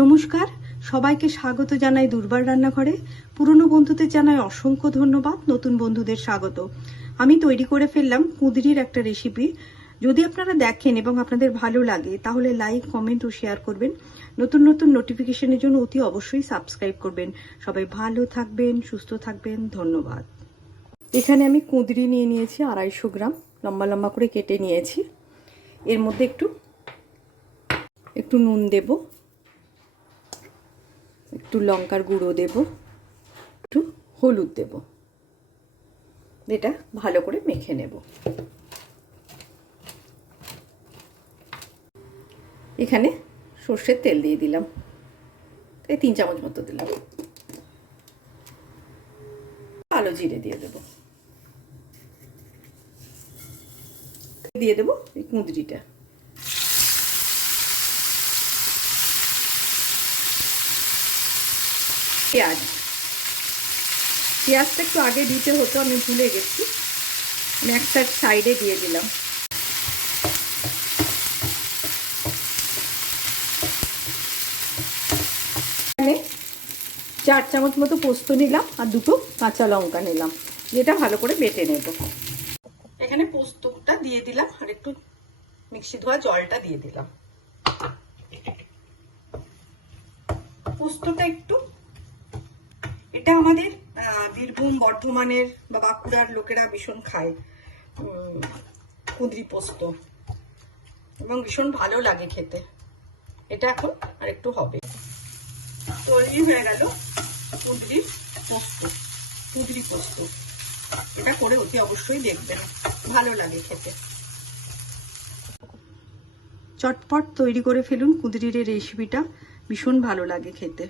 নমস্কার, সবাইকে স্বাগত জানাই দুর্বার রান্নাঘরে। পুরনো বন্ধুদের জানাই অসংখ্য ধন্যবাদ, নতুন বন্ধুদের স্বাগত। আমি তৈরি করে ফেললাম কুঁদরির একটা রেসিপি। যদি আপনারা দেখেন এবং আপনাদের ভালো লাগে তাহলে লাইক, কমেন্ট ও শেয়ার করবেন। নতুন নতুন নোটিফিকেশনের জন্য অতি অবশ্যই সাবস্ক্রাইব করবেন। সবাই ভালো থাকবেন, সুস্থ থাকবেন, ধন্যবাদ। এখানে আমি কুঁদরি নিয়ে নিয়েছি 250 গ্রাম, লম্বা লম্বা করে কেটে নিয়েছি। এর মধ্যে একটু নুন দেব, একটু লঙ্কার গুঁড়ো দেব, একটু হলুদ দেব। এটা ভালো করে মেখে নেব। এখানে সর্ষের তেল দিয়ে দিলাম, এই 3 চামচ মতো দিলাম। কালো জিরে দিয়ে দেব, এই কুঁদরিটা। পেঁয়াজটা একটু আগে দিতে হতো, আমি ভুলে গেছি। আমি একটা সাইডে দিয়ে দিলাম। এখানে 4 চামচ মতো পোস্ত নিলাম আর 2টো কাঁচা লঙ্কা নিলাম, যেটা ভালো করে বেটে নেব। এখানে পোস্তটা দিয়ে দিলাম আর একটু মিক্সি ধোয়া জলটা দিয়ে দিলাম। পোস্তটা এটা আমাদের বীরভূম, বর্ধমানের বা বাঁকুড়ার লোকেরা ভীষণ খায় কুঁদরি পোস্ত, এবং ভীষণ ভালো লাগে খেতে। এটা এখন আর একটু হবে। তৈরি হয়ে গেল কুঁদরি পোস্ত। এটা করে অতি অবশ্যই দেখবেন, ভালো লাগে খেতে। চটপট তৈরি করে ফেলুন কুঁদরির এই রেসিপিটা, ভীষণ ভালো লাগে খেতে।